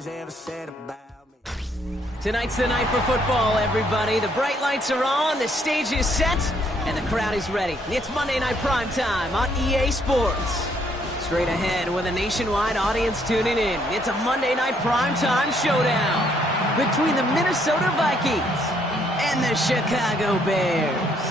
anybody's ever said about me. Tonight's the night for football, everybody. The bright lights are on, the stage is set, and the crowd is ready. It's Monday Night Primetime on EA Sports. Straight ahead with a nationwide audience tuning in, it's a Monday Night Primetime showdown between the Minnesota Vikings and the Chicago Bears.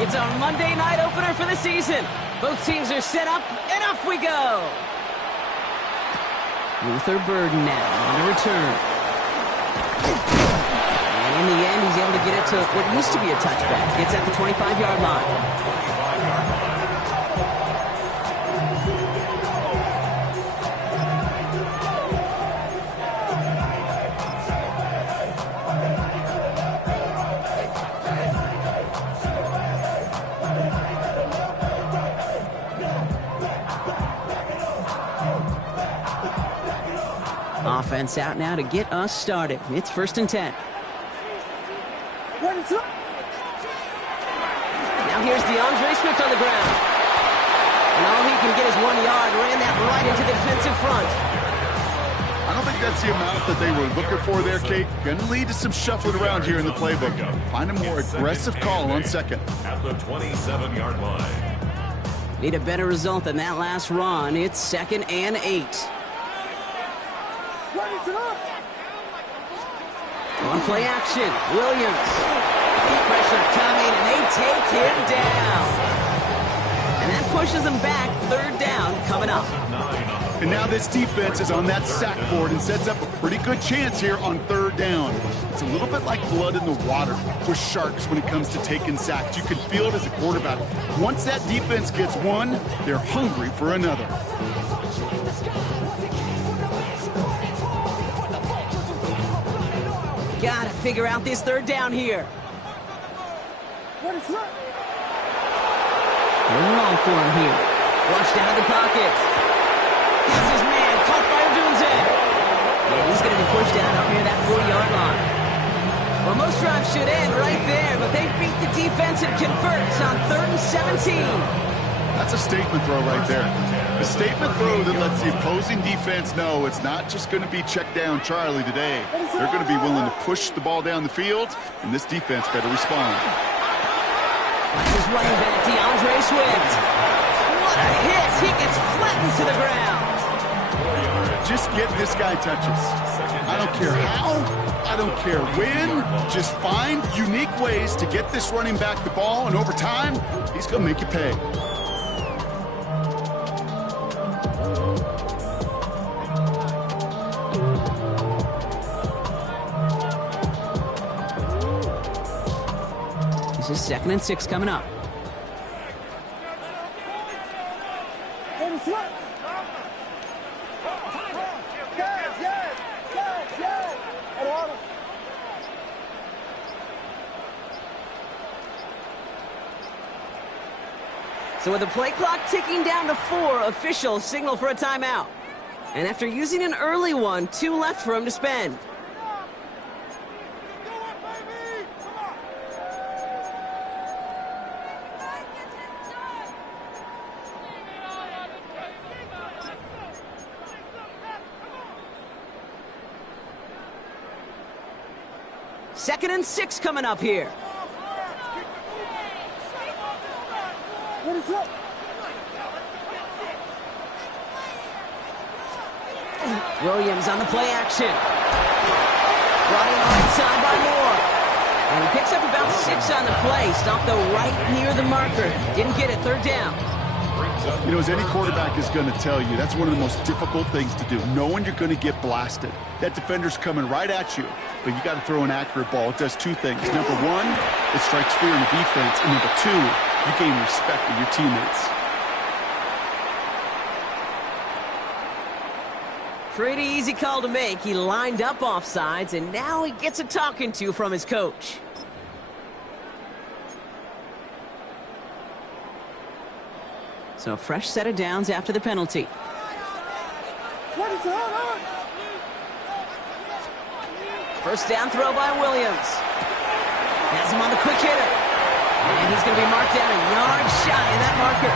It's our Monday night opener for the season. Both teams are set up, and off we go. Luther Burden now on the return. And in the end, he's able to get it to what used to be a touchback. It's at the 25-yard line. Offense out now to get us started. It's 1st and 10. Now here's DeAndre Swift on the ground. And all he can get is 1 yard. Ran that right into the defensive front. I don't think that's the amount that they were looking for there, Kate. Going to lead to some shuffling around here in the playbook. Find a more aggressive call on second. At the 27-yard line. Need a better result than that last run. It's 2nd and 8. On play action, Williams. Pressure coming, and they take him down. And that pushes them back. 3rd down coming up. And now this defense is on that sack board and sets up a pretty good chance here on 3rd down. It's a little bit like blood in the water with Sharks when it comes to taking sacks. You can feel it as a quarterback. Once that defense gets one, they're hungry for another. Gotta figure out this 3rd down here. They're long for him here. Flushed out of the pocket. That's his man, caught by Odunze. Yeah, he's going to be pushed down up near that 40-yard line. Well, most drives should end right there, but they beat the defense and converts on 3rd and 17. That's a statement throw right there. A statement throw that lets the opposing defense know it's not just going to be check down Charlie today. They're going to be willing to push the ball down the field, and this defense better respond. That's his running back, DeAndre Swift. What a hit! He gets flattened to the ground. Just get this guy touches. I don't care how, I don't care when. Just find unique ways to get this running back the ball, and over time, he's going to make you pay. This is 2nd and 6 coming up. So with the play clock ticking down to 4, officials signal for a timeout. And after using an early one, 2 left for him to spend. Second and 6 coming up here. Williams on the play action. Brought in on inside by Moore. And he picks up about 6 on the play. Stopped though right near the marker. Didn't get it. 3rd down. You know, as any quarterback is going to tell you, that's one of the most difficult things to do, knowing you're going to get blasted. That defender's coming right at you, but you got to throw an accurate ball. It does 2 things. Number 1, it strikes fear in the defense, and number 2, you gain respect of your teammates. Pretty easy call to make. He lined up offsides, and now he gets a talking to from his coach. So a fresh set of downs after the penalty. First down throw by Williams. Has him on the quick hitter. And he's going to be marked down a yard shy of that marker.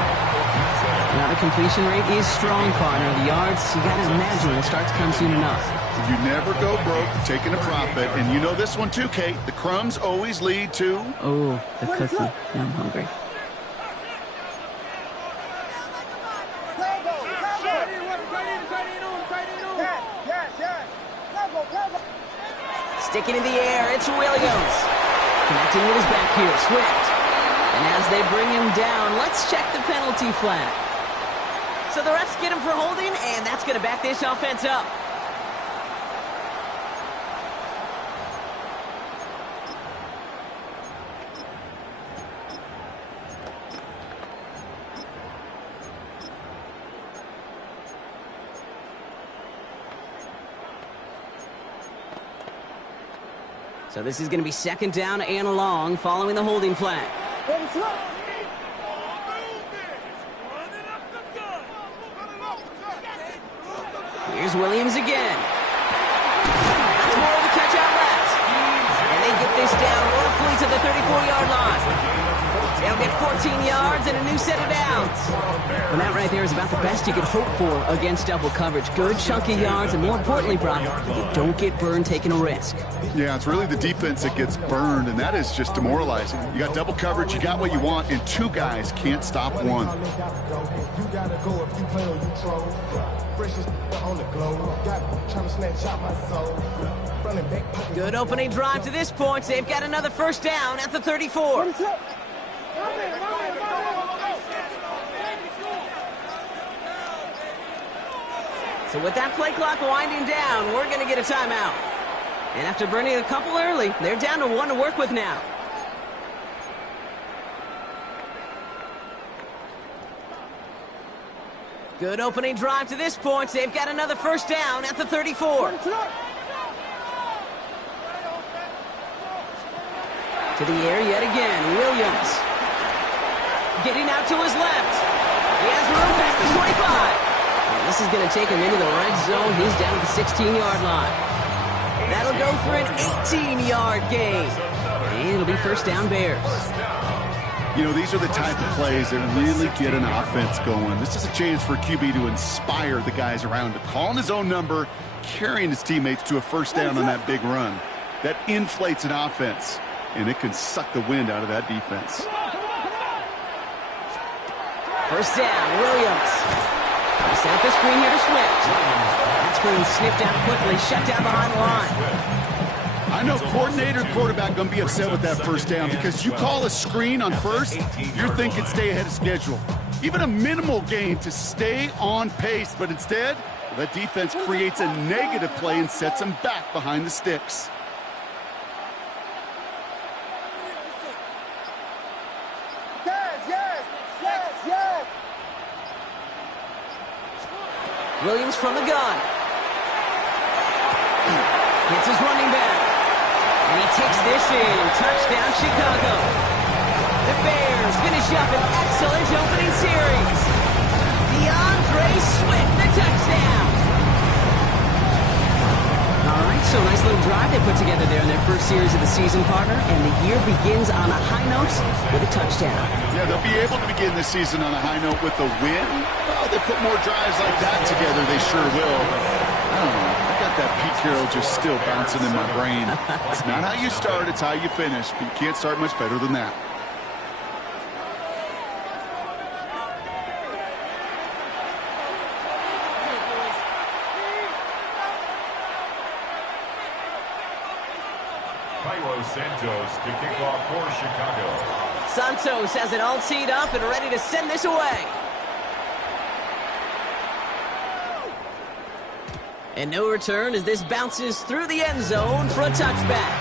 Now the completion rate is strong, partner. The yards, you got to imagine, will start to come soon enough. You never go broke taking a profit. And you know this one too, Kate. The crumbs always lead to... Oh, the cookie. Now I'm hungry. Sticking in the air, it's Williams. Connecting with his back here, Swift. And as they bring him down, let's check the penalty flag. So the refs get him for holding, and that's going to back this offense up. So this is going to be second down and long following the holding flag. Here's Williams again. That's more of a catch out left. And they get this down roughly to the 34-yard line. They'll get 14 yards and a new set of downs. Well, that right there is about the best you could hope for against double coverage. Good chunky yards, and more importantly, Brock, you don't get burned taking a risk. Yeah, it's really the defense that gets burned, and that is just demoralizing. You got double coverage, you got what you want, and two guys can't stop one. Good opening drive to this point. They've got another first down at the 34. So with that play clock winding down, we're going to get a timeout. And after burning a couple early, they're down to one to work with now. Good opening drive to this point. They've got another first down at the 34. To the air yet again, Williams. Getting out to his left. He has room past the 25. And this is going to take him into the red zone. He's down at the 16-yard line. That'll go for an 18-yard gain. And it'll be first down Bears. You know, these are the type of plays that really get an offense going. This is a chance for QB to inspire the guys around him. Calling his own number, carrying his teammates to a first down on that big run. That inflates an offense, and it can suck the wind out of that defense. First down, Williams. Set up the screen here to Swift. That screen sniffed out quickly, shut down behind the line. I know coordinator, quarterback going to be upset with that first down because you call a screen on first, you're thinking stay ahead of schedule. Even a minimal gain to stay on pace, but instead, that defense creates a negative play and sets them back behind the sticks. Williams from the gun. Hits his running back. And he takes this in. Touchdown, Chicago. The Bears finish up an excellent opening series. DeAndre Swift, the touchdown. All right, so nice little drive they put together there in their first series of the season, partner. And the year begins on a high note with a touchdown. Yeah, they'll be able to begin the season on a high note with a win. Oh, they put more drives like that together, they sure will. I don't know. I got that Pete Carroll just still bouncing in my brain. It's not how you start, it's how you finish. But you can't start much better than that. Santos to kick off for Chicago. Santos has it all teed up and ready to send this away. And no return as this bounces through the end zone for a touchback.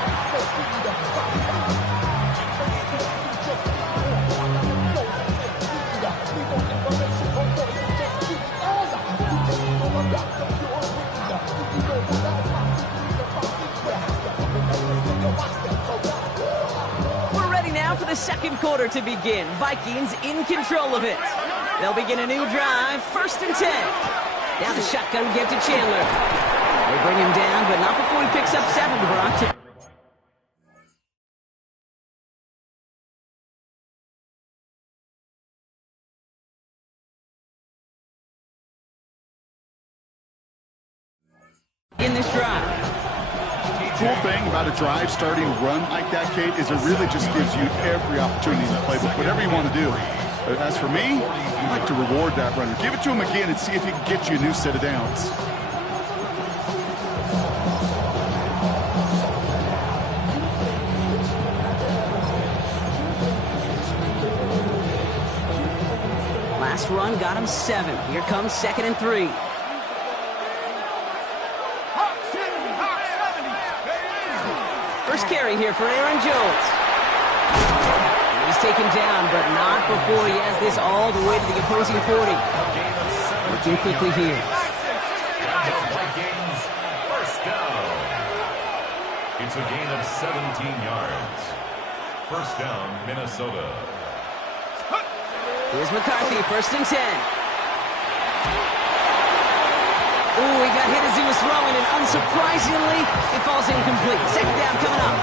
for the second quarter to begin. Vikings in control of it. They'll begin a new drive, 1st and 10. Now the shotgun give to Chandler. They bring him down, but not before he picks up 7, Brock. In this drive. Cool thing about a drive starting run like that, Kate, is it really just gives you every opportunity in the playbook, whatever you want to do. As for me, I like to reward that runner. Give it to him again and see if he can get you a new set of downs. Last run got him 7. Here comes 2nd and 3. First carry here for Aaron Jones. And he's taken down, but not before he has this all the way to the opposing 40. Working quickly here. Vikings, first down. It's a gain of 17 yards. First down, Minnesota. Here's McCarthy, 1st and 10. Ooh, he got hit as he was throwing, and unsurprisingly, it falls incomplete. 2nd down coming up.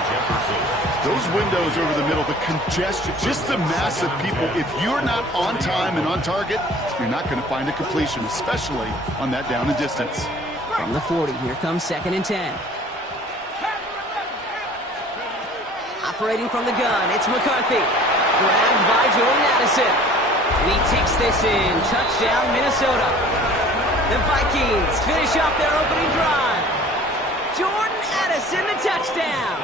Those windows over the middle, the congestion, just the mass of people. If you're not on time and on target, you're not going to find a completion, especially on that down and distance. From the 40, here comes 2nd and 10. Operating from the gun, it's McCarthy. Grabbed by Jordan Addison. And he takes this in. Touchdown, Minnesota. The Vikings finish off their opening drive. Jordan Addison, the touchdown.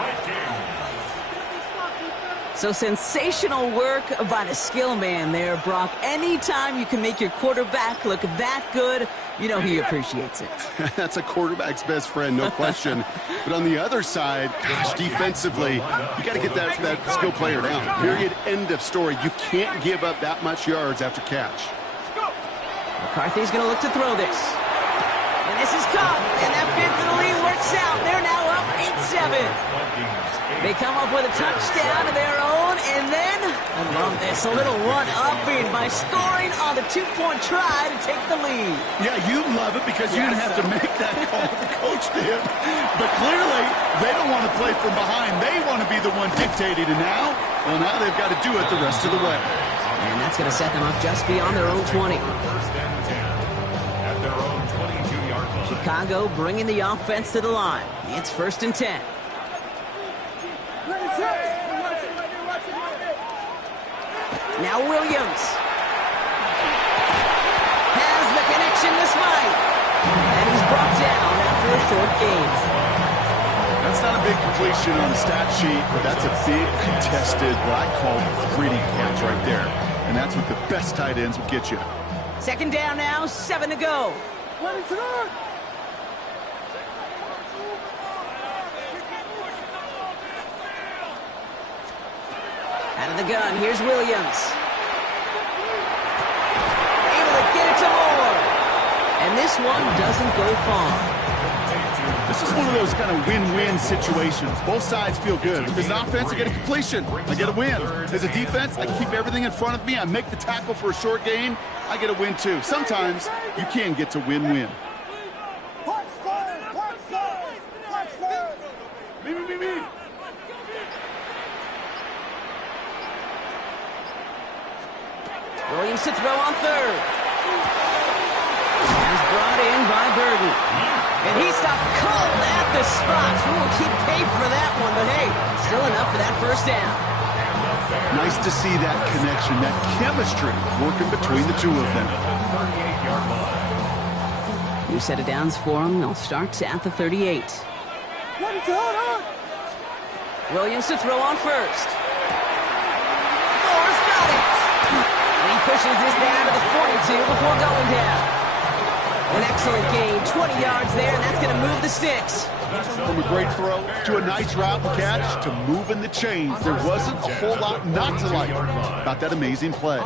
So sensational work by the skill man there, Brock. Anytime you can make your quarterback look that good, you know he appreciates it. That's a quarterback's best friend, no question. But on the other side, gosh, defensively, you got to get that skill player down. Period, end of story. You can't give up that much yards after catch. McCarthy's going to look to throw this. And this is caught. And that bid for the lead works out. They're now up 8-7. They come up with a touchdown of their own. And then, I love this, a little one-upping by scoring on the 2-point try to take the lead. Yeah, you love it because you didn't have to make that call. The coach did. But clearly, they don't want to play from behind. They want to be the one dictating. And now they've got to do it the rest of the way. And that's going to set them up just beyond their own 20. Chicago bringing the offense to the line. It's 1st and 10. Now Williams has the connection this night. And he's brought down after a short gain. That's not a big completion on the stat sheet, but that's a big contested, what I call gritty catch right there. And that's what the best tight ends will get you. 2nd down now, 7 to go. Out of the gun, here's Williams. Able to get it to Moore. And this one doesn't go far. This is one of those kind of win-win situations. Both sides feel good. As an offense, I get a completion. I get a win. As a defense, I keep everything in front of me. I make the tackle for a short gain. I get a win, too. Sometimes you can get to win-win. Williams to throw on 3rd. He's brought in by Burton. And he stopped cold at the spot. We will keep paid for that one, but hey, still enough for that 1st down. Nice to see that connection, that chemistry working between the two of them. New set of downs for him. They'll start at the 38. Williams to throw on 1st. Moore's got it. And he pushes this down to the 42 before going down. An excellent gain, 20 yards there, and that's going to move the sticks. From a great throw to a nice route and catch to moving the chains. There wasn't a whole lot not to like about that amazing play.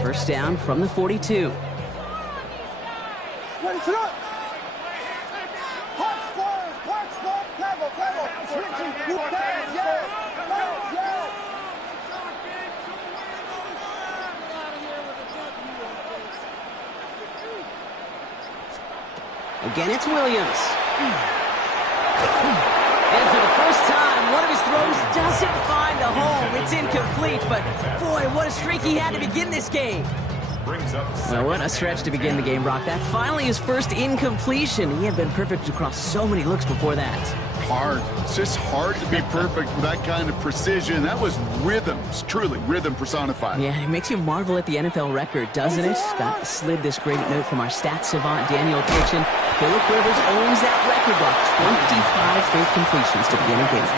1st down from the 42. Again, it's Williams. And for the first time, one of his throws doesn't find a home. It's incomplete, but boy, what a streak he had to begin this game. Well, what a stretch to begin the game, Brock. That finally his first incompletion. He had been perfect across so many looks before that. Hard. It's just hard to be perfect with that kind of precision. That was rhythm. It's truly rhythm personified. Yeah, it makes you marvel at the NFL record, doesn't it? Scott slid this great note from our stats savant, Daniel Kitchen. Phillip Rivers owns that record, Brock. 25 straight completions to begin a game.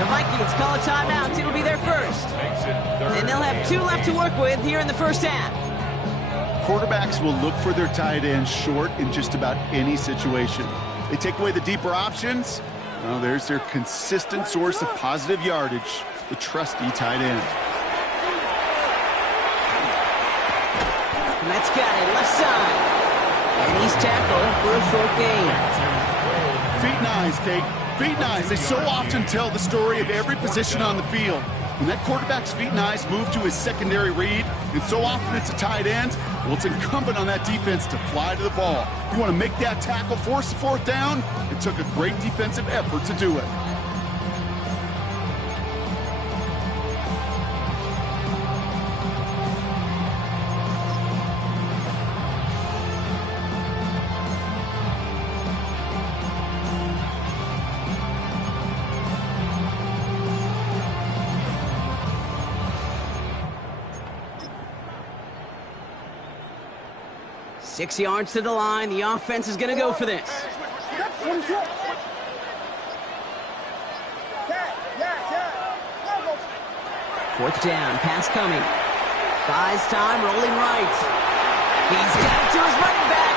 The Vikings call a timeout. It'll be their first. And they'll have 2 left to work with here in the first half. Quarterbacks will look for their tight end short in just about any situation. They take away the deeper options. Well, there's their consistent source of positive yardage, the trusty tight end. Met's got it, left side. And he's tackled for a short gain. Feet and eyes, Kate. Feet and eyes. They so often tell the story of every position on the field. When that quarterback's feet and eyes move to his secondary read, and so often it's a tight end, well, it's incumbent on that defense to fly to the ball. You want to make that tackle, force the 4th down? It took a great defensive effort to do it. Six yards to the line. The offense is going to go for this. 4th down. Pass coming. Buys time. Rolling right. He's got it to his running back.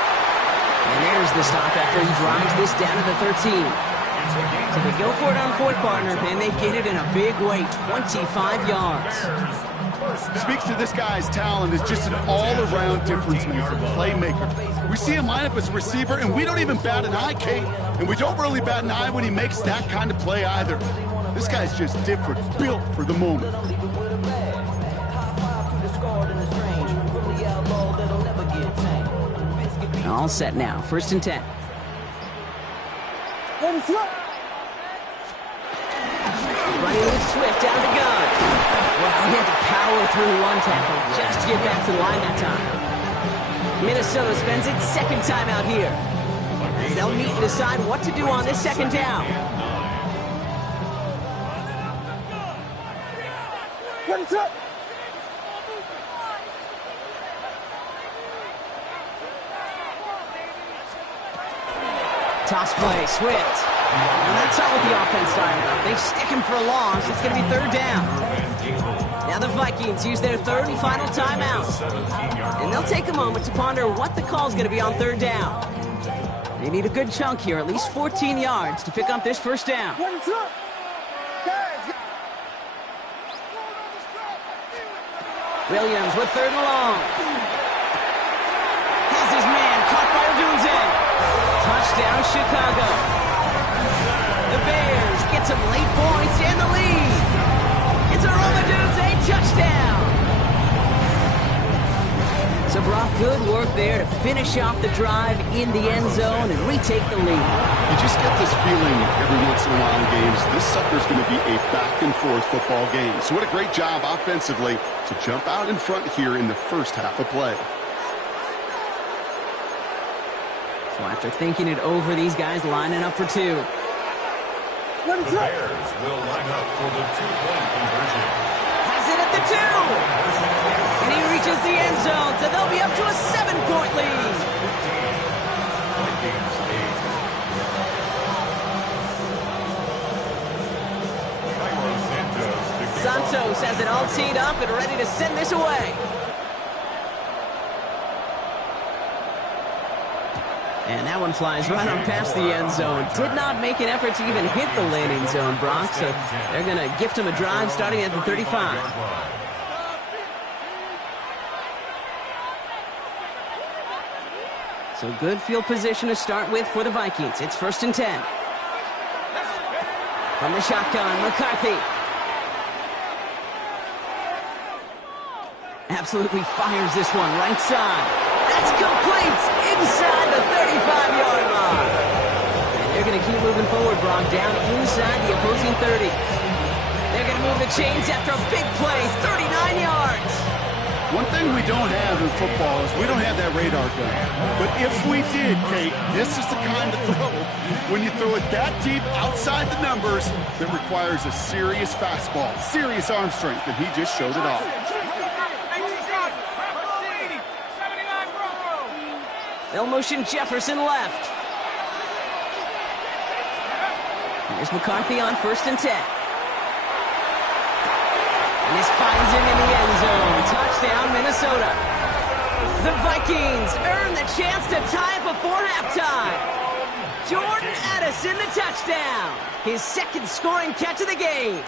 And there's the stop after he drives this down to the 13. So they go for it on 4th, partner, and they get it in a big way. 25 yards. Speaks to this guy's talent as just an all-around difference maker, playmaker. We see him line up as a receiver, and we don't even bat an eye, Kate. And we don't really bat an eye when he makes that kind of play either. This guy's just different, built for the moment. All set now. 1st and 10. Running with Swift out of the gun. Well, he had to power through one tackle just to get back to the line that time. Minnesota spends its 2nd time out here, as they'll meet and decide what to do on this 2nd down. Toss play, Swift. And that's all the offense started about. They stick him for a loss. It's going to be 3rd down. Now the Vikings use their 3rd and final timeout. And they'll take a moment to ponder what the call is going to be on 3rd down. They need a good chunk here, at least 14 yards to pick up this 1st down. Williams with 3rd and long. Has his man caught by Odunze. Touchdown, Chicago. The Bears get some late points in the lead. It's a Odunze touchdown. So Brock, good work there to finish off the drive in the end zone and retake the lead. You just get this feeling every once in a while in games, this sucker's going to be a back-and-forth football game. So what a great job offensively to jump out in front here in the first half of play. So after thinking it over, these guys lining up for 2. The Bears will line up for the 2-point conversion. Has it at the 2. And he reaches the end zone, so they'll be up to a 7-point lead. Santos has it all teed up and ready to send this away. And that one flies right on past the end zone. Did not make an effort to even hit the landing zone, Brock. So they're going to gift him a drive starting at the 35. So good field position to start with for the Vikings. It's 1st and 10. From the shotgun, McCarthy. Absolutely fires this one right side. That's complete inside the 30. 35-yard line. And they're going to keep moving forward, Brock, down inside the opposing 30. They're going to move the chains after a big play, 39 yards. One thing we don't have in football is we don't have that radar gun. But if we did, Kate, this is the kind of throw, when you throw it that deep outside the numbers, that requires a serious fastball, serious arm strength, and he just showed it off. They'll motion Jefferson left. Here's McCarthy on 1st and 10. And this finds him in the end zone. Touchdown, Minnesota. The Vikings earn the chance to tie it before halftime. Jordan Addison, the touchdown. His 2nd scoring catch of the game.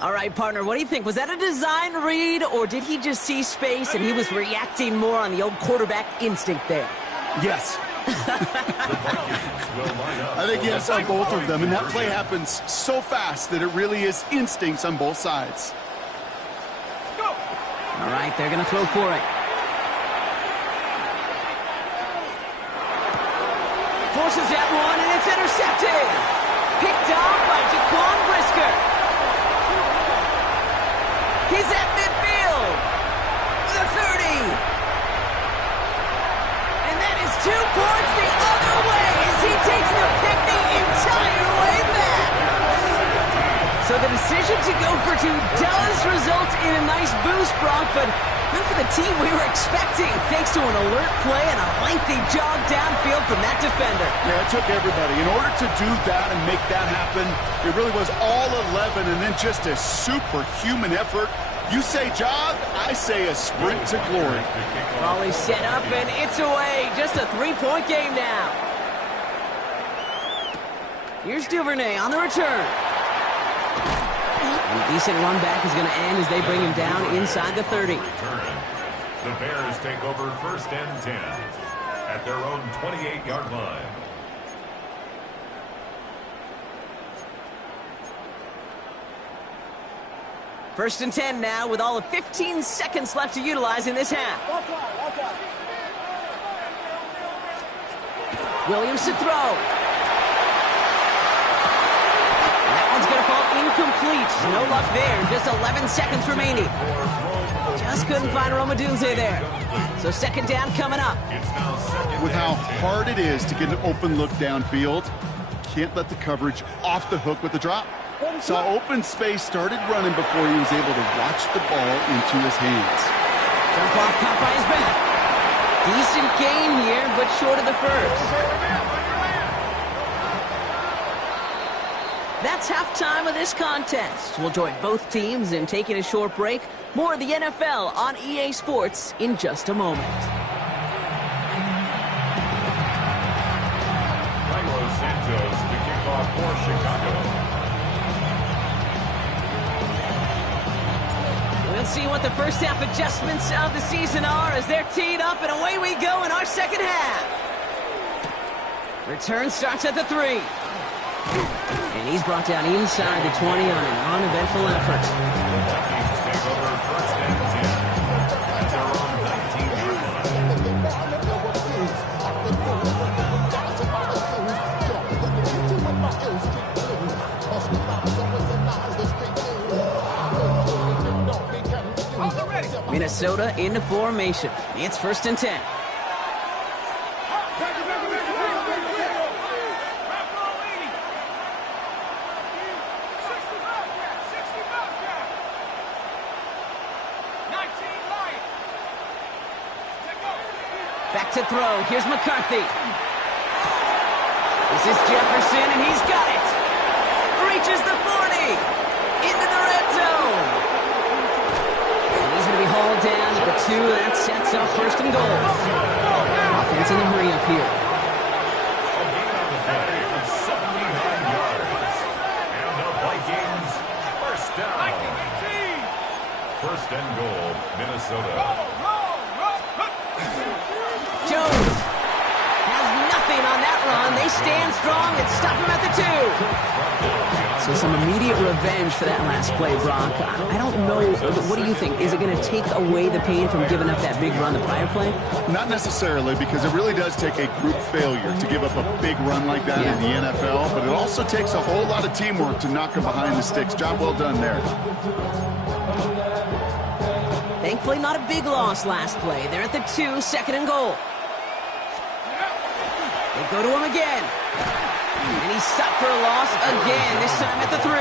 All right, partner, what do you think? Was that a design read, or did he just see space and he was reacting more on the old quarterback instinct there? Yes. I think yes on both of them, and that play happens so fast that it really is instincts on both sides. All right, they're going to throw for it. Forces that one, and it's intercepted. Picked off by Jaquan Brisker. He's at midfield. The 30. And that is 2 points the other way as he takes the pick the entire way back. So the decision to go for 2 does result in a nice boost, Brock, but not for the team we were expecting, thanks to an alert play and a lengthy jog downfield from that defender. Yeah, it took everybody. In order to do that and make that happen, it really was all 11 and then just a superhuman effort. You say jog, I say a sprint to glory. Raleigh set up, and it's away. Just a 3-point game now. Here's Duvernay on the return. And a decent run back is going to end as they bring him down inside the 30. The Bears take over 1st and 10 at their own 28-yard line. First and 10 now with all of 15 seconds left to utilize in this half. Williams to throw. That one's going to fall incomplete. No luck there. Just 11 seconds remaining. Just couldn't find Romadunze there. So 2nd down coming up. With how hard it is to get an open look downfield, can't let the coverage off the hook with the drop. Saw open space, started running before he was able to watch the ball into his hands. Jump off caught by his back. Decent gain here, but short of the first. That's halftime of this contest. We'll join both teams in taking a short break. More of the NFL on EA Sports in just a moment. Carlos Santos to kick off for Chicago. We'll see what the first half adjustments of the season are as they're teed up, and away we go in our 2nd half. Return starts at the 3. And he's brought down inside the 20 on an uneventful effort. Vikings take over 1st and 10 at their own 19-yard Minnesota into formation. It's 1st and 10. Back to throw. Here's McCarthy. This is Jefferson, and he's got it. Reaches the 40. Into the red zone. And he's going to be hauled down at the 2. That sets up 1st and goal. Offense in a hurry up here. A gain on the play for 79 yards. And the Vikings 1st down. 1st and goal, Minnesota. Jones has nothing on that run. They stand strong and stop him at the 2. So some immediate revenge for that last play, Brock. I don't know. What do you think? Is it going to take away the pain from giving up that big run the prior play? Not necessarily, because it really does take a group failure to give up a big run like that in the NFL, but it also takes a whole lot of teamwork to knock them behind the sticks. Job well done there. Thankfully, not a big loss last play. They're at the 2, 2nd and goal. They go to him again. And he's stopped for a loss again, this time at the 3.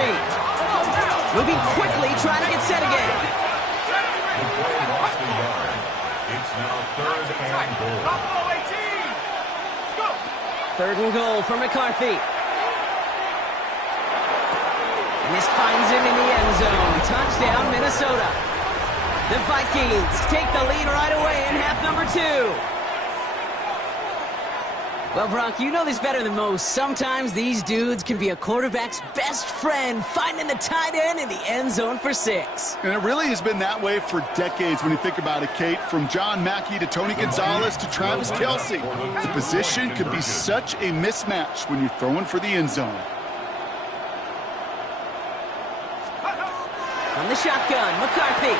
Moving quickly, trying to get set again. The play lost a yard. It's now 3rd and goal. 3rd and goal for McCarthy. And this finds him in the end zone. Touchdown, Minnesota. The Vikings take the lead right away in half number 2. Well, Brock, you know this better than most. Sometimes these dudes can be a quarterback's best friend, finding the tight end in the end zone for 6. And it really has been that way for decades when you think about it, Kate. From John Mackey to Tony Gonzalez to Travis Kelce. The position could be such a mismatch when you're throwing for the end zone. On the shotgun, McCarthy.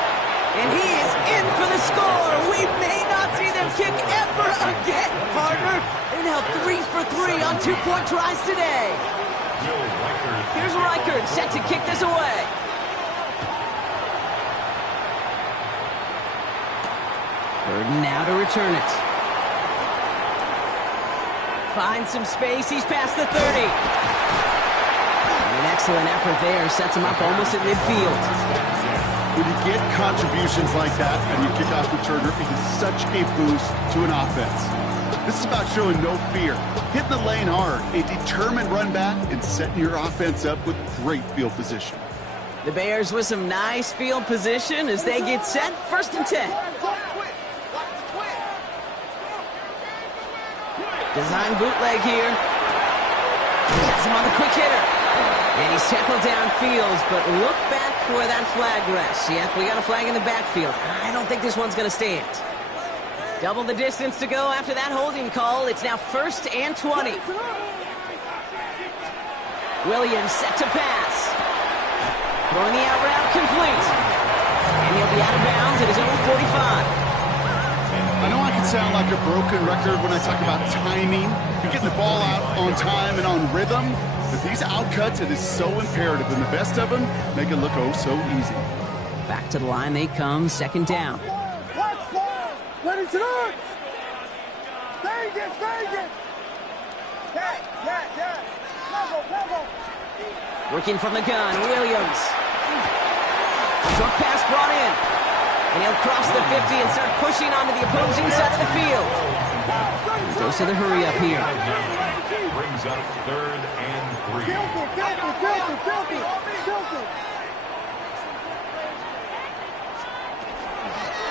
And he is in for the score. We may not see them kick ever again, partner. They're now 3 for 3 on 2-point tries today. Here's Reichert set to kick this away. Burden now to return it. Finds some space. He's past the 30. And an excellent effort there. Sets him up almost at midfield. When you get contributions like that and your kickoff returner, it is such a boost to an offense. This is about showing no fear, hitting the lane hard, a determined run back, and setting your offense up with great field position. The Bears with some nice field position as they get set. 1st and 10. Design bootleg here. Has him on the quick hitter. And he's tackled downfield, but look back where that flag rests. Yep, we got a flag in the backfield. I don't think this one's going to stand. Double the distance to go after that holding call. It's now 1st and 20. Williams set to pass. Throwing the out route complete. And he'll be out of bounds at his own 45. I know I can sound like a broken record when I talk about timing. You're getting the ball out on time and on rhythm. But these outcuts, it is so imperative. And the best of them make it look oh so easy. Back to the line they come. 2nd down. Ready to launch! Vegas! Working from the gun, Williams. Short pass brought in. And he'll cross the 50 and start pushing onto the opposing side of the field. Goes to the hurry up here. Brings up 3rd and 3.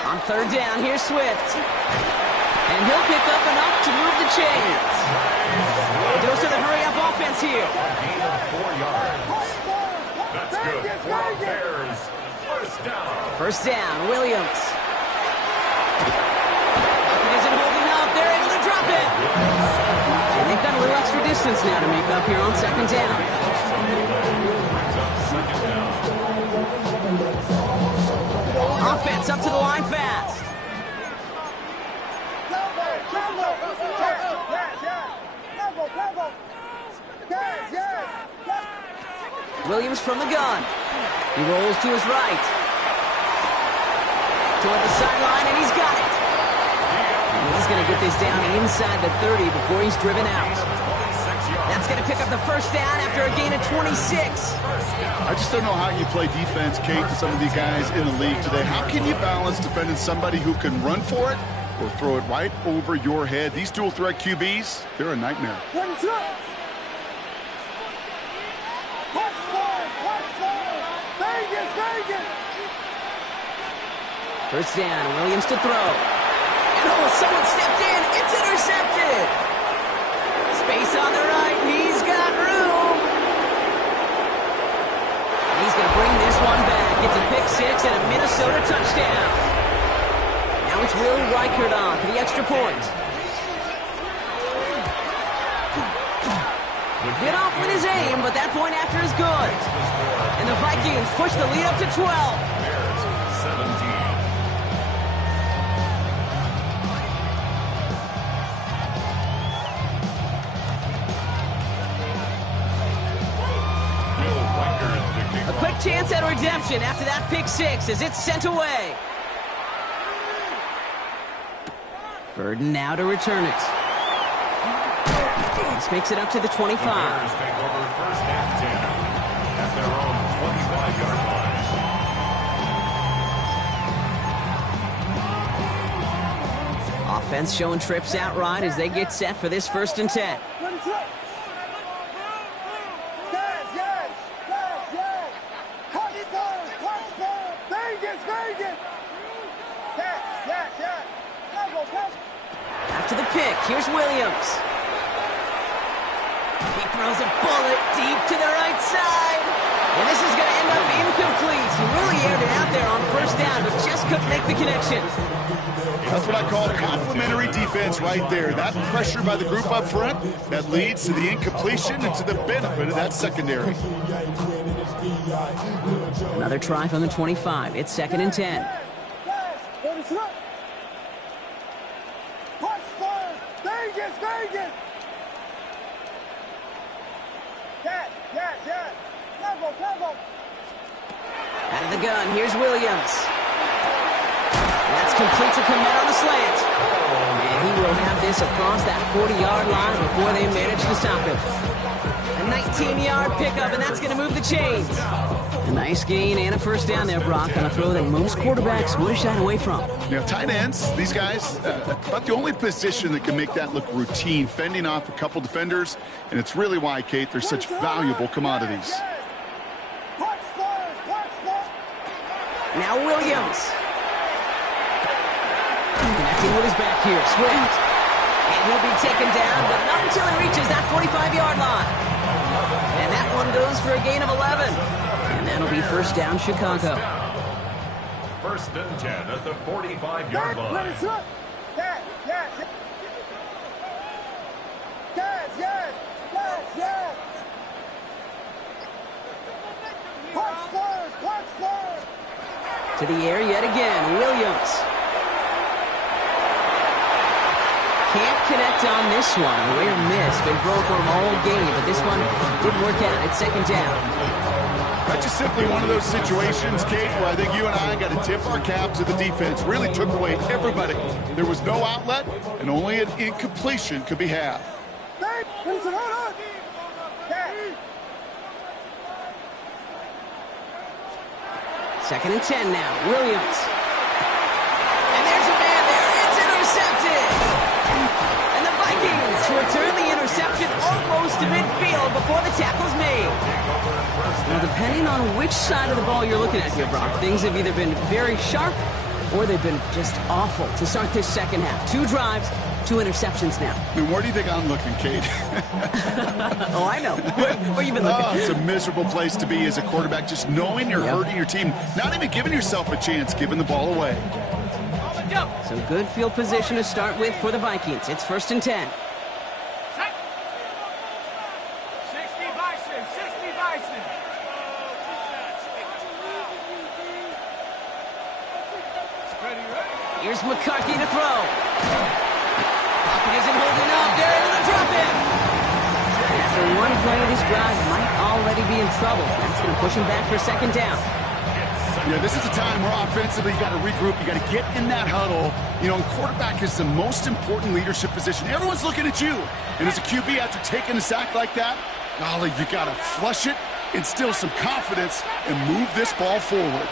On 3rd down, here's Swift. And he'll pick up enough to move the chains. Goes to the hurry-up offense here. Gain of 4 yards. That's good for the Bears. 1st down. 1st down, Williams. It isn't holding up. They're able to drop it. And they've got a little extra distance now to make up here on 2nd down. Brings up 2nd down. Offense up to the line fast. Williams from the gun. He rolls to his right. Toward the sideline, and he's got it. And he's going to get this down inside the 30 before he's driven out. That's going to pick up the 1st down after a gain of 26. I just don't know how you play defense, Kate, to some of these guys in the league today. How can you balance defending somebody who can run for it or throw it right over your head? These dual threat QBs, they're a nightmare. First down, Williams to throw. And oh, someone stepped in. It's intercepted. Space on the right. He's got room. He's going to bring this one back. It's a pick 6 and a Minnesota touchdown. Now it's Will Reichert on for the extra point. Good off with his aim, but that point after is good. And the Vikings push the lead up to 12. Bears 17. A quick chance at redemption after that pick six as it's sent away. Burden now to return it. This makes it up to the 25. The Bears take over first and 10 at their own 25-yard line. Offense showing trips out right as they get set for this first and 10. After the pick, here's Williams. He throws a bullet deep to the right side. And this is going to end up incomplete. He really aired it out there on first down, but just couldn't make the connection. That's what I call complimentary defense right there. That pressure by the group up front, that leads to the incompletion and to the benefit of that secondary. Another try from the 25. It's second and 10. Out of the gun, here's Williams. That's complete to Komet on the slant. And he will have this across that 40-yard line before they manage to stop him. A 19-yard pickup, and that's going to move the chains. A nice gain and a first down there, Brock, on a throw that most quarterbacks would have shied away from. You know, tight ends, these guys, about the only position that can make that look routine, fending off a couple defenders, and it's really why, Kate, they're such valuable commodities. Now Williams. Connecting with his back here, Swift. And he'll be taken down, but not until he reaches that 45-yard line. And that one goes for a gain of 11. And that'll be first down, Chicago. First and 10 at the 45-yard line. To the air yet again, Williams. Can't connect on this one. A rare miss. Been thrown for him all game, but this one didn't work out. It's second down. That's just simply one of those situations, Kate, where I think you and I got to tip our cap to the defense. Really took away everybody. There was no outlet, and only an incompletion could be had. Second and 10 now. Williams. And there's a man there. It's intercepted. And the Vikings return the interception almost to midfield before the tackle's made. Now, depending on which side of the ball you're looking at here, Brock, things have either been very sharp or they've been just awful to start this second half. 2 drives, 2 interceptions now. And where do you think I'm looking, Kate? Oh, I know. Where you been looking? Oh, it's a miserable place to be as a quarterback, just knowing you're hurting your team, not even giving yourself a chance, giving the ball away. So good field position to start with for the Vikings. It's first and 10. 60 Bison, 60 Bison. Here's McCarthy to throw. Pocket isn't holding up. They're able to drop him. After one play, this drive might already be in trouble. That's going to push him back for second down. Yeah, this is a time where offensively you got to regroup. You got to get in that huddle. You know, and quarterback is the most important leadership position. Everyone's looking at you. And as a QB, after taking a sack like that, golly, you got to flush it, instill some confidence, and move this ball forward.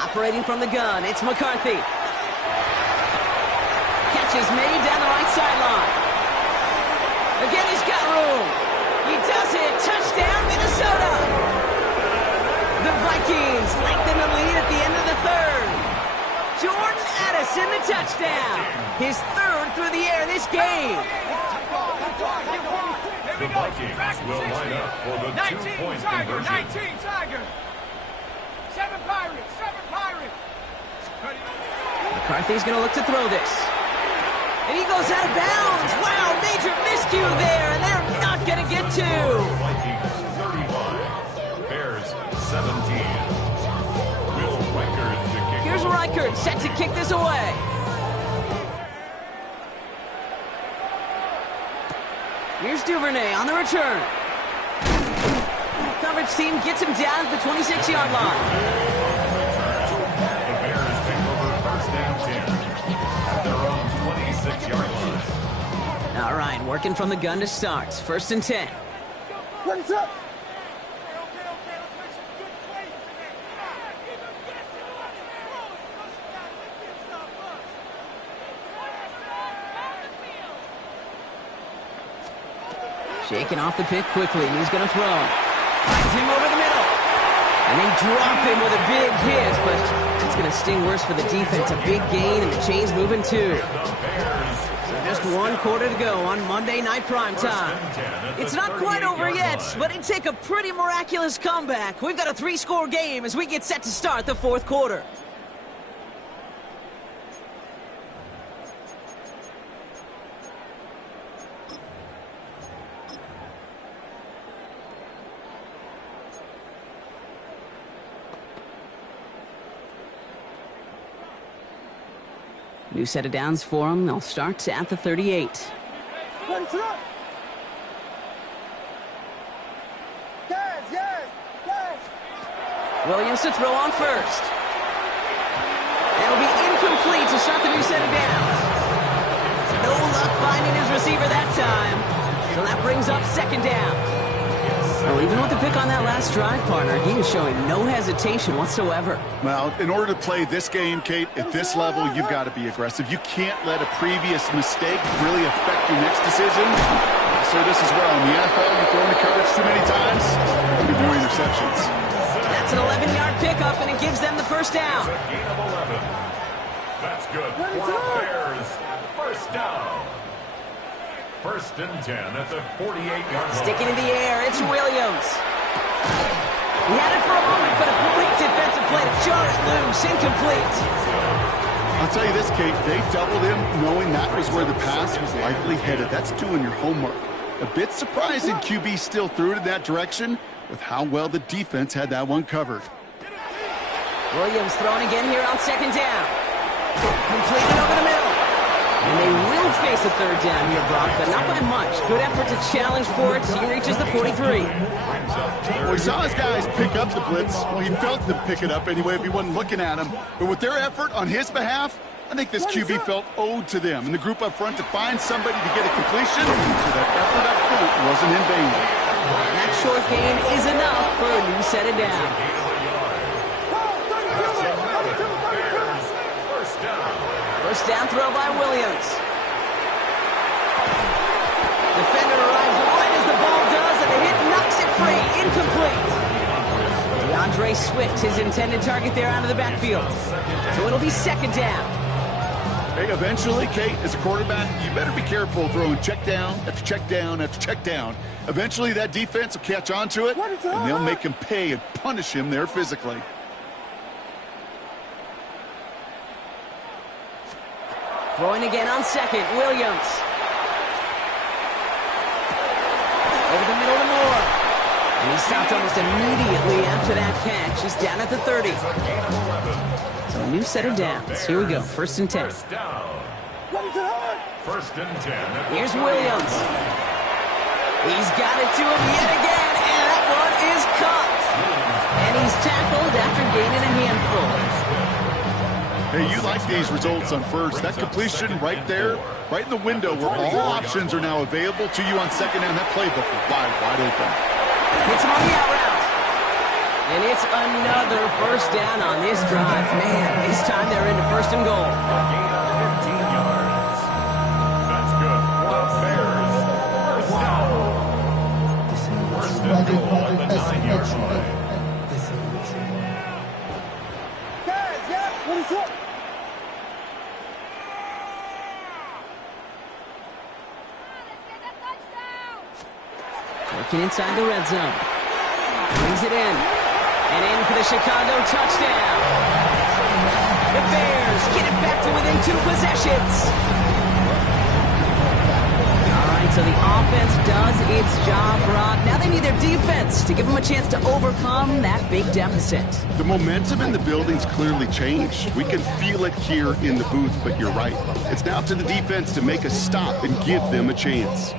Operating from the gun, it's McCarthy. Catch is made down the right sideline. Again, he's got room. He does it. Touchdown, Minnesota. The Vikings lengthen the lead at the end of the third. Jordan Addison, the touchdown. His third through the air this game. The Vikings will line up for the 2-point conversion. 19 Tiger. 7 Pirates, 7 Pirates. McCarthy's going to look to throw this. And he goes out of bounds. Wow, major miscue there, and they're not going to get two. Vikings 35, Bears 17. Will Reichard to kick. Here's Reichard set to kick this away. Here's Duvernay on the return. Coverage team gets him down at the 26-yard line. The Bears take over first and 10 at their own 26-yard line. All right, working from the gun to start. First and 10. What's up? Shaking off the pick quickly, and he's going to throw. Finds him over the middle. And they drop him with a big hit, but it's going to sting worse for the defense. A big gain, and the chain's moving too. So just one quarter to go on Monday Night Primetime. It's not quite over yet, but it'd take a pretty miraculous comeback. We've got a 3-score game as we get set to start the fourth quarter. New set of downs for them. They'll start at the 38. What's up? Yes. Williams to throw on first. That'll be incomplete to start the new set of downs. No luck finding his receiver that time. So that brings up second down. Well, even with the pick on that last drive, partner, he is showing no hesitation whatsoever. Well, in order to play this game, Kate, at this level, you've got to be aggressive. You can't let a previous mistake really affect your next decision. I say this as well. In the NFL, you throw into coverage too many times, you can do interceptions. That's an 11-yard pickup, and it gives them the first down. A gain of 11. That's good for Bears. First down. First and 10 at the 48-yard line. Sticking in the air, it's Williams. He had it for a moment, but a great defensive play to jar it loose. Incomplete. I'll tell you this, Kate, they doubled him knowing that was where the pass was likely headed. That's doing your homework. A bit surprising QB still threw it in that direction with how well the defense had that one covered. Williams throwing again here on second down. Completed over the middle. And they will face a third down here, Brock, but not by much. Good effort to challenge for it. He reaches the 43. Well, he saw his guys pick up the blitz. Well, he felt them pick it up anyway if he wasn't looking at him. But with their effort on his behalf, I think this QB felt owed to them. And the group up front to find somebody to get a completion, so that effort up front wasn't in vain. And that short gain is enough for a new set of down. First down throw by Williams. Defender arrives right as the ball does, and the hit knocks it free. Incomplete. DeAndre Swift, his intended target there out of the backfield. So it'll be second down. Hey, eventually, Kate, as a quarterback, you better be careful throwing check down after check down after check down. Eventually, that defense will catch on to it, and they'll make him pay and punish him there physically. Throwing again on second, Williams. Over the middle to Moore. And he stopped almost immediately after that catch. He's down at the 30. So a new set of downs. Here we go, first and 10. First down. First and 10. Here's Williams. He's got it to him yet again, and that one is caught. And he's tackled after gaining a handful. Hey, you like these results on first. That completion right there, right in the window where all options are now available to you on second down. That playbook is wide open. Hits him on the out route. And it's another first down on this drive. Man, this time they're into first and goal. A gain of 15 yards. That's good for Bears. First down. First and goal at the 9-yard line. What is up? Working inside the red zone. Brings it in. And in for the Chicago touchdown. The Bears get it back to within 2 possessions. All right, so the offense does its job, Brock. Now they need their defense to give them a chance to overcome that big deficit. The momentum in the building's clearly changed. We can feel it here in the booth, but you're right. It's now to the defense to make a stop and give them a chance.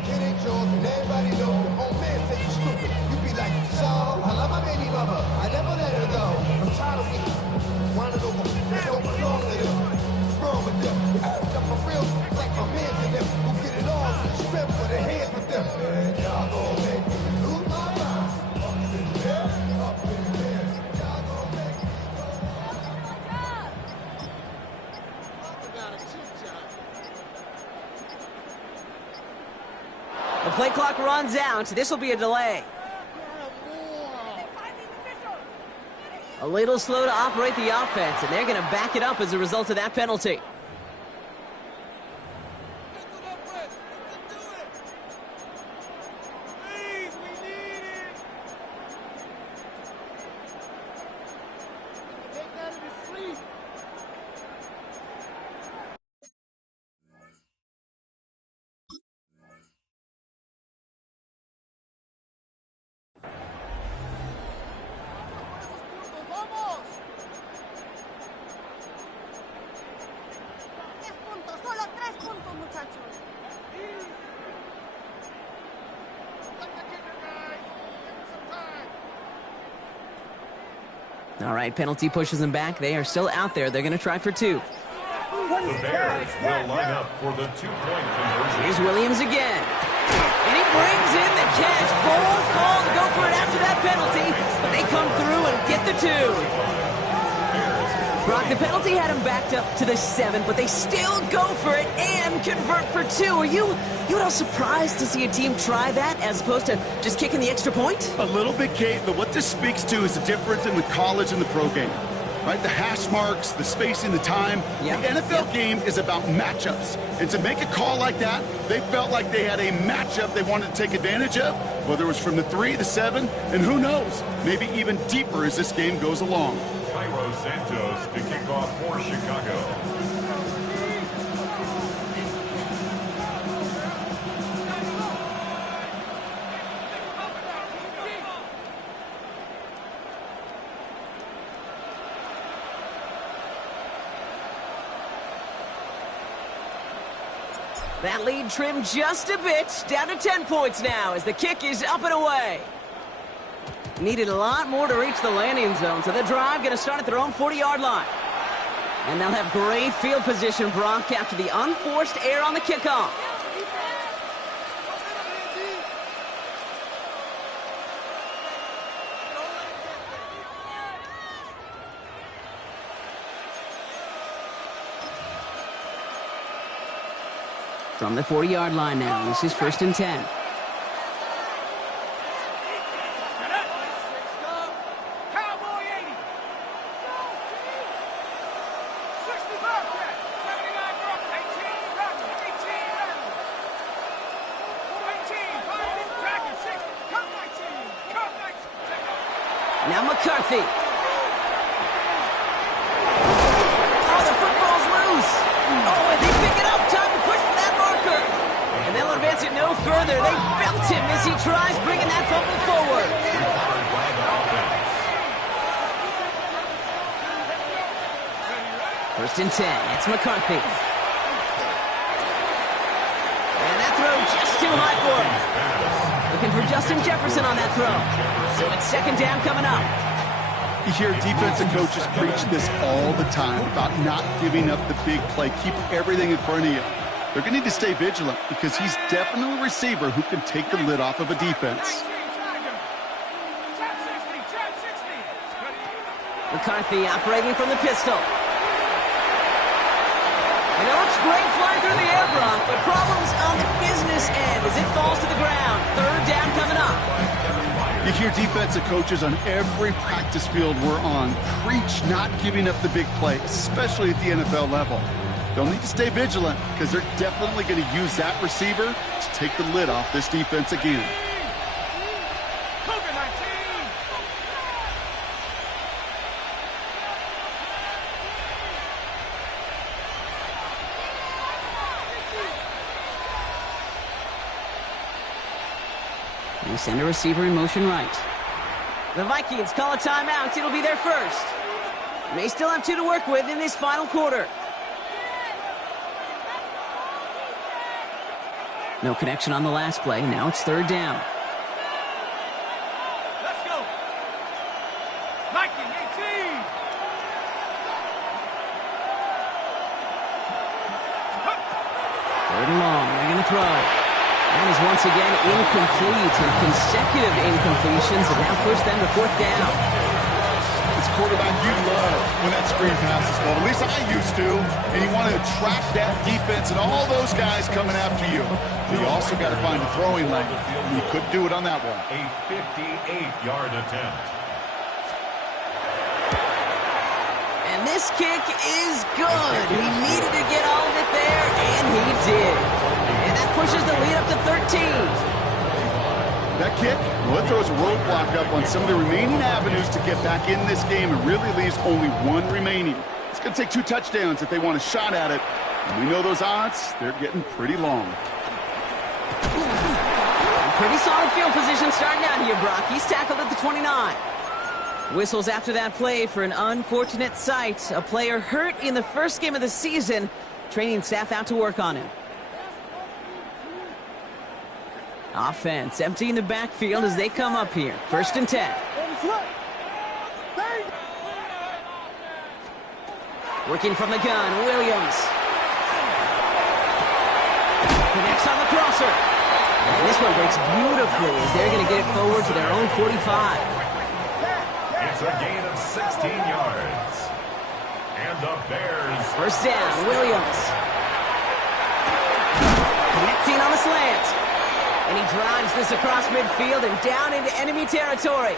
The play clock runs out. This will be a delay. A little slow to operate the offense, and they're going to back it up as a result of that penalty. All right, penalty pushes them back. They are still out there. They're going to try for 2. The Bears will line up for the 2-point conversion. Here's Williams again. And he brings in the catch. Bold call to go for it after that penalty, but they come through and get the 2. Brock, the penalty had him backed up to the 7, but they still go for it and convert for 2. Are you at all surprised to see a team try that as opposed to just kicking the extra point? A little bit, Kate, but what this speaks to is the difference in the college and the pro game. Right, the hash marks, the spacing, the time. Yep. The NFL game is about matchups. And to make a call like that, they felt like they had a matchup they wanted to take advantage of, whether it was from the 3, the 7, and who knows, maybe even deeper as this game goes along. Cairo Santos to kick off for Chicago. That lead trimmed just a bit, down to 10 points now as the kick is up and away. Needed a lot more to reach the landing zone, so the drive going to start at their own 40-yard line. And they'll have great field position, Brock, after the unforced error on the kickoff. From the 40-yard line now, this is 1st and 10. Now McCarthy. Oh, the football's loose. Oh, and they pick it up. Time to push for that marker. And they'll advance it no further. They belt him as he tries bringing that fumble forward. First and 10. It's McCarthy. And that throw just too high for him. Looking for Justin Jefferson on that throw. So it's 2nd down coming up. You hear defensive coaches preach this all the time about not giving up the big play. Keep everything in front of you. They're going to need to stay vigilant because he's definitely a receiver who can take the lid off of a defense. McCarthy operating from the pistol. And it looks great flying through the air, Brock, but problems on the business end as it falls to the ground. 3rd down coming up. You hear defensive coaches on every practice field we're on preach not giving up the big play, especially at the NFL level. They'll need to stay vigilant because they're definitely going to use that receiver to take the lid off this defense again. They send a receiver in motion right. The Vikings call a timeout. It'll be their first. May still have 2 to work with in this final quarter. No connection on the last play. Now it's 3rd down. Let's go. Viking 18. Third and long. They're going to throw. That is once again incomplete, and consecutive incompletions have now pushed them to 4th down. It's quarterback you love when that screen pass is called. At least I used to. And you want to attract that defense and all those guys coming after you. But you also got to find a throwing lane. And you couldn't do it on that one. A 58-yard attempt. And this kick is good. He needed to get all of it there, and he did. And that pushes the lead up to 13. That kick, well, it throws a roadblock up on some of the remaining avenues to get back in this game and really leaves only 1 remaining. It's going to take 2 touchdowns if they want a shot at it. And we know those odds, they're getting pretty long. Pretty solid field position starting out here, Brock. He's tackled at the 29. Whistles after that play for an unfortunate sight. A player hurt in the first game of the season. Training staff out to work on him. Offense emptying the backfield as they come up here. 1st and 10. Working from the gun, Williams. Connects on the crosser. And this one breaks beautifully as they're going to get it forward to their own 45. It's a gain of 16 yards. And the Bears. 1st down, Williams. Connecting on the slant. And he drives this across midfield and down into enemy territory.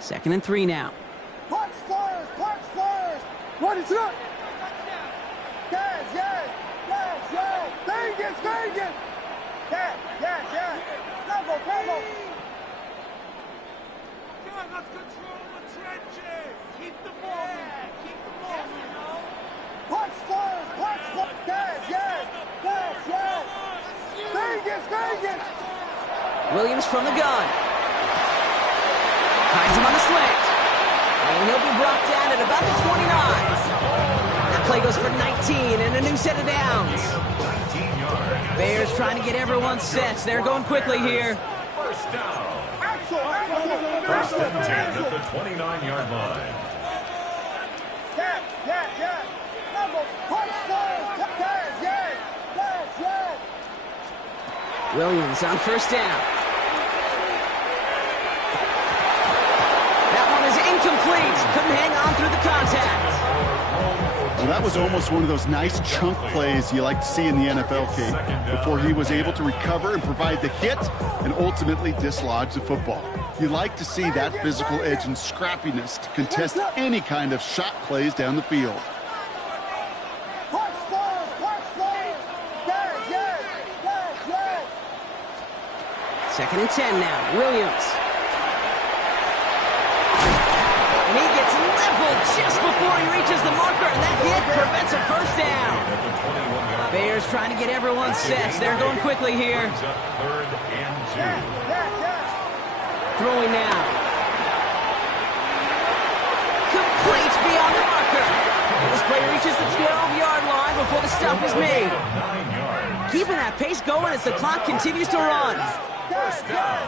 Second and 3 now. Punch first. What is up? Yes. Vegas. Yes. Combo. Let's control the trenches. Keep the ball moving. Punch first. Yes. Vegas. Williams from the gun. Finds him on the slant. And he'll be brought down at about the 29. That play goes for 19 and a new set of downs. 19 yards. Bears trying to get everyone set. They're going quickly here. 1st down. 1st and 10 at the 29-yard line. Yes. Punch first. Yes. Williams on 1st down. That one is incomplete. Couldn't hang on through the contact. Well, that was almost one of those nice chunk plays you like to see in the NFL, Kate, before he was able to recover and provide the hit and ultimately dislodge the football. You like to see that physical edge and scrappiness to contest any kind of shot plays down the field. Punch first. Yes. 2nd and 10 now. Williams. And he gets leveled just before he reaches the marker, and that hit prevents a 1st down. Bears trying to get everyone set. They're going quickly here. 3rd and 2. Throwing now. Complete beyond the marker. And this play reaches the 12-yard line before the stop is made. 9 yards. Keeping that pace going as the clock continues to run. 1st down.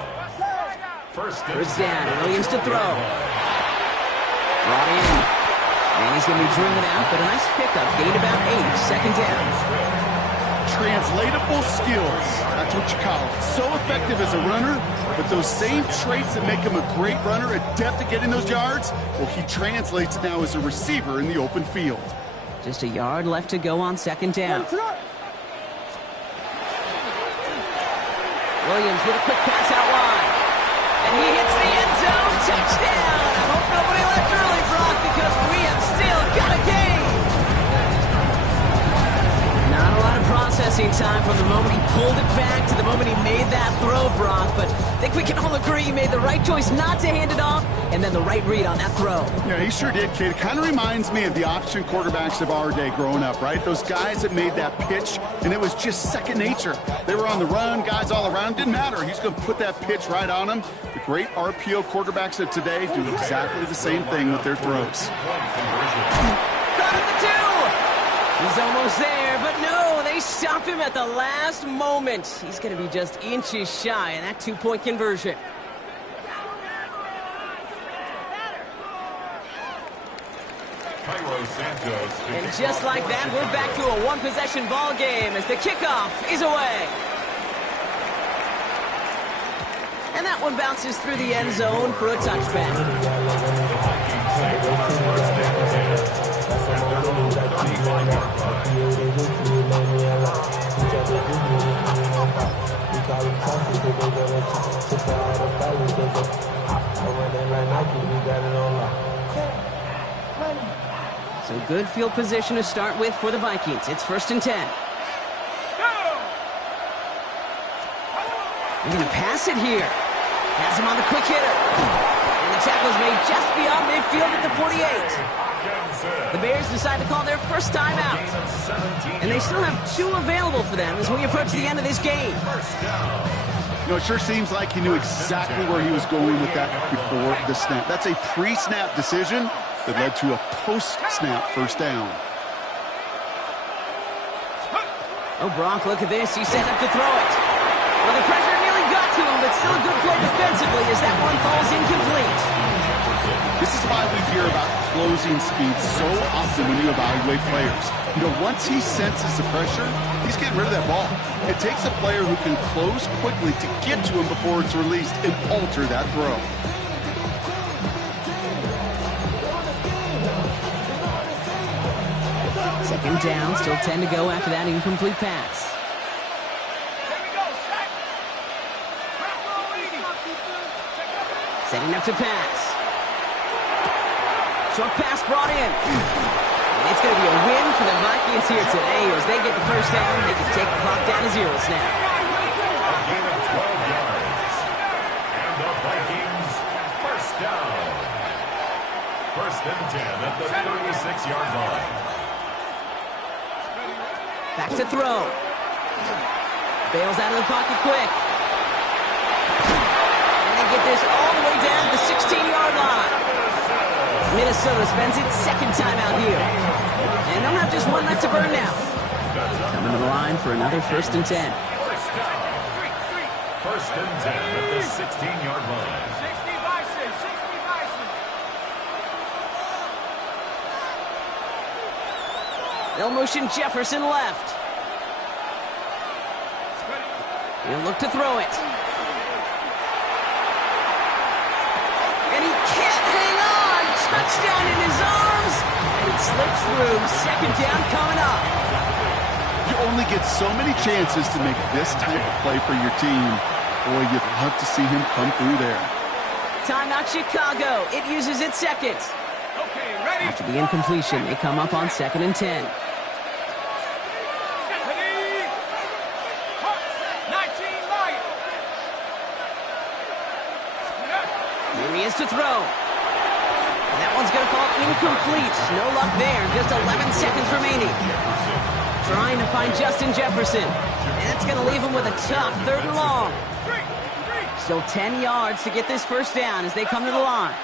1st down. Williams to throw. Brought in. And he's going to be driven out, but a nice pickup. Gained about 8. 2nd down. Translatable skills. That's what you call it. So effective as a runner, but those same traits that make him a great runner, adept at getting those yards, well, he translates it now as a receiver in the open field. Just a yard left to go on 2nd down. Williams with a quick pass out wide. And he hits the end zone. Touchdown. I hope nobody left early, Brock, because we have still got a game. Not a lot of processing interesting time from the moment he pulled it back to the moment he made that throw, Brock. But I think we can all agree he made the right choice not to hand it off, and then the right read on that throw. Yeah, he sure did, kid. It kind of reminds me of the option quarterbacks of our day growing up, right? Those guys that made that pitch, and it was just second nature. They were on the run, guys all around. Didn't matter. He's going to put that pitch right on them. The great RPO quarterbacks of today do exactly the same thing with their throws. Got it, the 2! He's almost there, but no, they stopped him at the last moment. He's going to be just inches shy of that 2-point conversion. And just like that, we're back to a one-possession ball game as the kickoff is away. And that one bounces through the end zone for a touchback. So good field position to start with for the Vikings. It's 1st and 10. They're going to pass it here. Has him on the quick hitter. And the tackle's made just beyond midfield at the 48. The Bears decide to call their first timeout. And they still have 2 available for them as we approach the end of this game. You know, it sure seems like he knew exactly where he was going with that before the snap. That's a pre-snap decision that led to a post-snap first down. Oh, Brock, look at this. He's set up to throw it. Well, the pressure nearly got to him, but still a good play defensively as that one falls incomplete. This is why we hear about closing speed so often when you evaluate players. You know, once he senses the pressure, he's getting rid of that ball. It takes a player who can close quickly to get to him before it's released and alter that throw. Second down, still 10 to go after that incomplete pass. Setting up to pass. Short pass brought in. And it's going to be a win for the Vikings here today as they get the first down. They can take the clock down to 0 now. A gain of 12 yards. And the Vikings first down. 1st and 10 at the 36-yard line. Back to throw. Bails out of the pocket quick. And they get this all the way down to the 16-yard line. Minnesota spends its second time out here. And they'll have just one left to burn now. Coming to the line for another 1st and 10. First down. 1st and 10 at the 16-yard line. They'll motion Jefferson left. He'll look to throw it. And he can't hang on. Touchdown in his arms. And it slips through. Second down coming up. You only get so many chances to make this type of play for your team. Boy, you'd love to see him come through there. Timeout Chicago. It uses its second. Okay, ready? After the incompletion, they come up on 2nd and 10. Here he is to throw. And that one's going to fall incomplete. No luck there. Just 11 seconds remaining. Trying to find Justin Jefferson. And that's going to leave him with a tough 3rd and long. Still 10 yards to get this first down as they come to the line.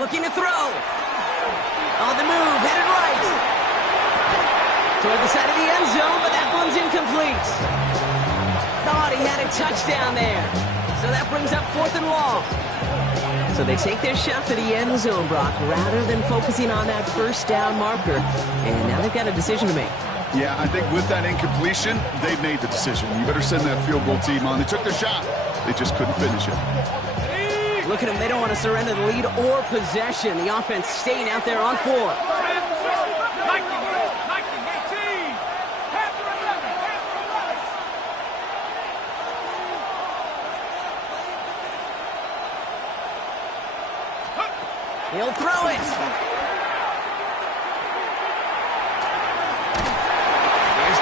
Looking to throw. On the move, headed right. Toward the side of the end zone, but that one's incomplete. Thought he had a touchdown there. So that brings up 4th and long. So they take their shot for the end zone, Brock, rather than focusing on that first down marker. And now they've got a decision to make. Yeah, I think with that incompletion, they've made the decision. You better send that field goal team on. They took their shot. They just couldn't finish it. Look at them. They don't want to surrender the lead or possession. The offense staying out there on 4. He'll throw it.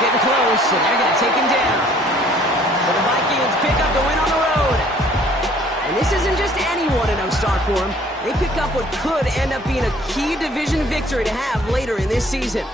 getting close, and they're going to take him down. But the Vikings pick up the win on the road. And this isn't just any 1-0 start for them. They pick up what could end up being a key division victory to have later in this season.